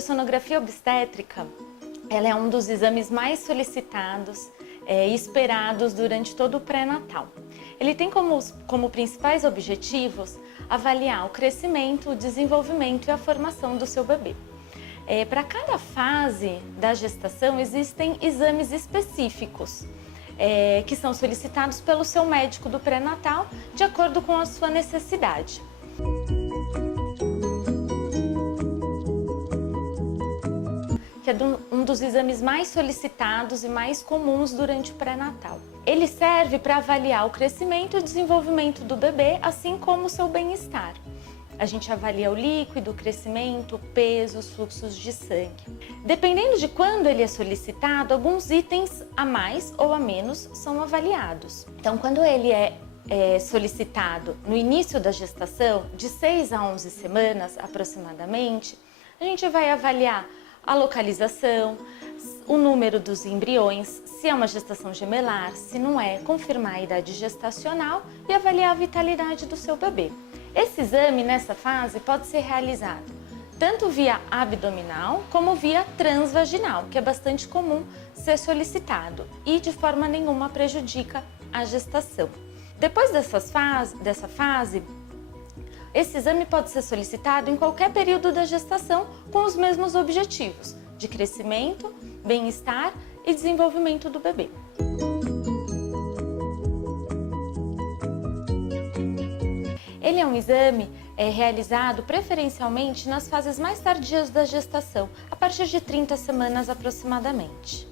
ultrassonografia obstétrica, ela é um dos exames mais solicitados e esperados durante todo o pré-natal. Ele tem como principais objetivos avaliar o crescimento, o desenvolvimento e a formação do seu bebê. Para cada fase da gestação existem exames específicos que são solicitados pelo seu médico do pré-natal de acordo com a sua necessidade. Que é um dos exames mais solicitados e mais comuns durante o pré-natal. Ele serve para avaliar o crescimento e o desenvolvimento do bebê, assim como o seu bem-estar. A gente avalia o líquido, o crescimento, o peso, os fluxos de sangue. Dependendo de quando ele é solicitado, alguns itens a mais ou a menos são avaliados. Então, quando ele é solicitado no início da gestação, de 6 a 11 semanas aproximadamente, a gente vai avaliar a localização, o número dos embriões, se é uma gestação gemelar, se não é, confirmar a idade gestacional e avaliar a vitalidade do seu bebê. Esse exame, nessa fase, pode ser realizado tanto via abdominal como via transvaginal, que é bastante comum ser solicitado e de forma nenhuma prejudica a gestação. Depois dessa fase, esse exame pode ser solicitado em qualquer período da gestação com os mesmos objetivos de crescimento, bem-estar e desenvolvimento do bebê. Ele é um exame realizado preferencialmente nas fases mais tardias da gestação, a partir de 30 semanas aproximadamente.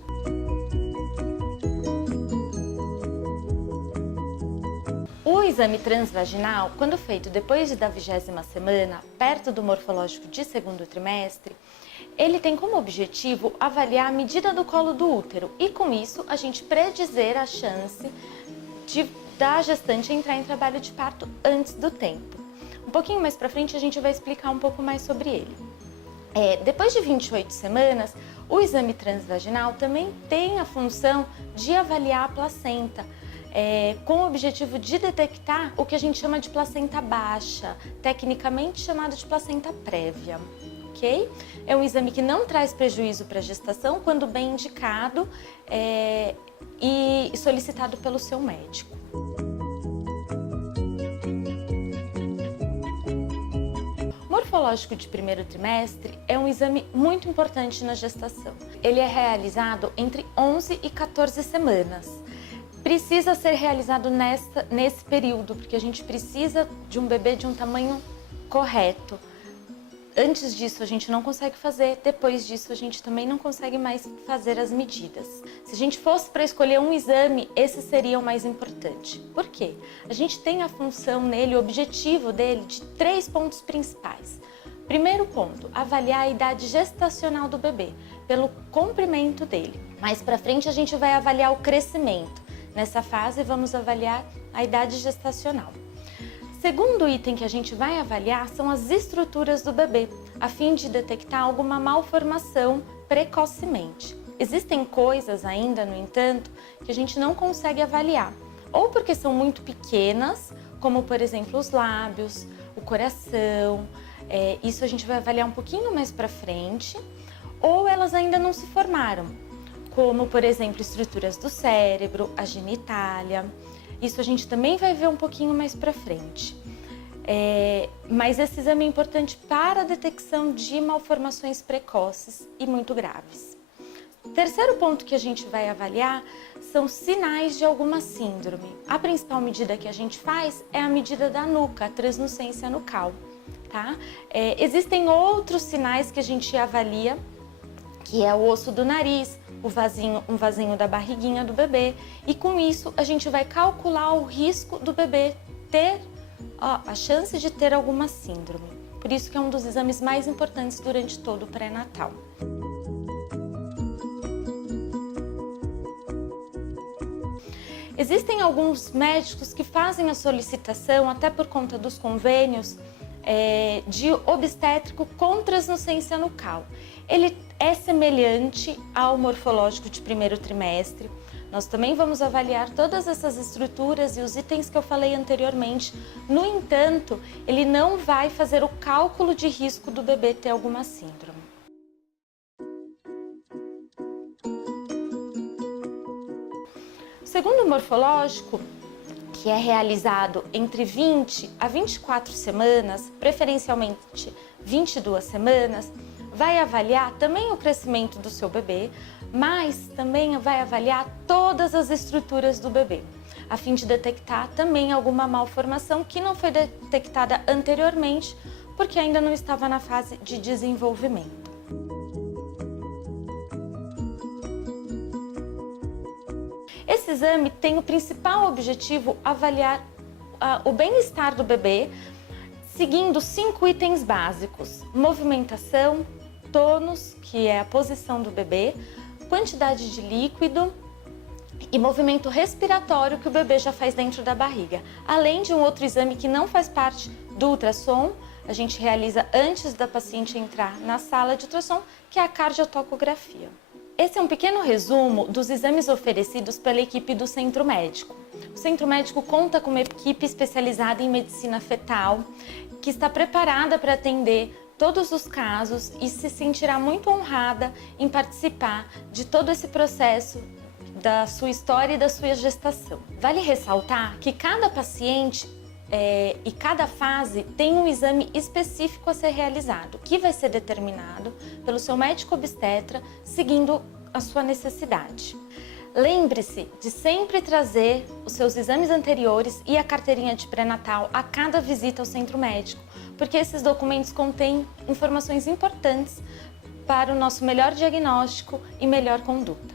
O exame transvaginal, quando feito depois da 20ª semana, perto do morfológico de segundo trimestre, ele tem como objetivo avaliar a medida do colo do útero e, com isso, a gente predizer a chance da gestante entrar em trabalho de parto antes do tempo. Um pouquinho mais para frente a gente vai explicar um pouco mais sobre ele. Depois de 28 semanas, o exame transvaginal também tem a função de avaliar a placenta, com o objetivo de detectar o que a gente chama de placenta baixa, tecnicamente chamado de placenta prévia. Okay? É um exame que não traz prejuízo para a gestação quando bem indicado e solicitado pelo seu médico. O morfológico de primeiro trimestre é um exame muito importante na gestação. Ele é realizado entre 11 e 14 semanas. Precisa ser realizado nesse período, porque a gente precisa de um bebê de um tamanho correto. Antes disso a gente não consegue fazer, depois disso a gente também não consegue mais fazer as medidas. Se a gente fosse para escolher um exame, esse seria o mais importante. Por quê? A gente tem a função nele, o objetivo dele, de 3 pontos principais. Primeiro ponto, avaliar a idade gestacional do bebê, pelo comprimento dele. Mais para frente a gente vai avaliar o crescimento. Nessa fase vamos avaliar a idade gestacional. Segundo item que a gente vai avaliar são as estruturas do bebê, a fim de detectar alguma malformação precocemente. Existem coisas ainda, no entanto, que a gente não consegue avaliar, ou porque são muito pequenas, como por exemplo os lábios, o coração, isso a gente vai avaliar um pouquinho mais para frente, ou elas ainda não se formaram, como por exemplo estruturas do cérebro, a genitália. Isso a gente também vai ver um pouquinho mais para frente. Mas esse exame é importante para a detecção de malformações precoces e muito graves. Terceiro ponto que a gente vai avaliar são sinais de alguma síndrome. A principal medida que a gente faz é a medida da nuca, a transnucência nucal. Tá? Existem outros sinais que a gente avalia, que é o osso do nariz, um vasinho da barriguinha do bebê, e com isso a gente vai calcular o risco do bebê ter a chance de ter alguma síndrome. Por isso que é um dos exames mais importantes durante todo o pré-natal. Existem alguns médicos que fazem a solicitação, até por conta dos convênios, de obstétrico com transnucência nucal. Ele é semelhante ao morfológico de primeiro trimestre. Nós também vamos avaliar todas essas estruturas e os itens que eu falei anteriormente. No entanto, ele não vai fazer o cálculo de risco do bebê ter alguma síndrome. segundo morfológico, que é realizado entre 20 a 24 semanas, preferencialmente 22 semanas, vai avaliar também o crescimento do seu bebê, mas também vai avaliar todas as estruturas do bebê, a fim de detectar também alguma malformação que não foi detectada anteriormente, porque ainda não estava na fase de desenvolvimento. Esse exame tem o principal objetivo avaliar o bem-estar do bebê, seguindo 5 itens básicos: movimentação, tônus, que é a posição do bebê, quantidade de líquido e movimento respiratório que o bebê já faz dentro da barriga. Além de um outro exame que não faz parte do ultrassom, a gente realiza antes da paciente entrar na sala de ultrassom, que é a cardiotocografia. Esse é um pequeno resumo dos exames oferecidos pela equipe do Centro Médico. O Centro Médico conta com uma equipe especializada em medicina fetal, que está preparada para atender todos os casos e se sentirá muito honrada em participar de todo esse processo da sua história e da sua gestação. Vale ressaltar que cada paciente e cada fase tem um exame específico a ser realizado, que vai ser determinado pelo seu médico obstetra, seguindo a sua necessidade. Lembre-se de sempre trazer os seus exames anteriores e a carteirinha de pré-natal a cada visita ao centro médico, porque esses documentos contêm informações importantes para o nosso melhor diagnóstico e melhor conduta.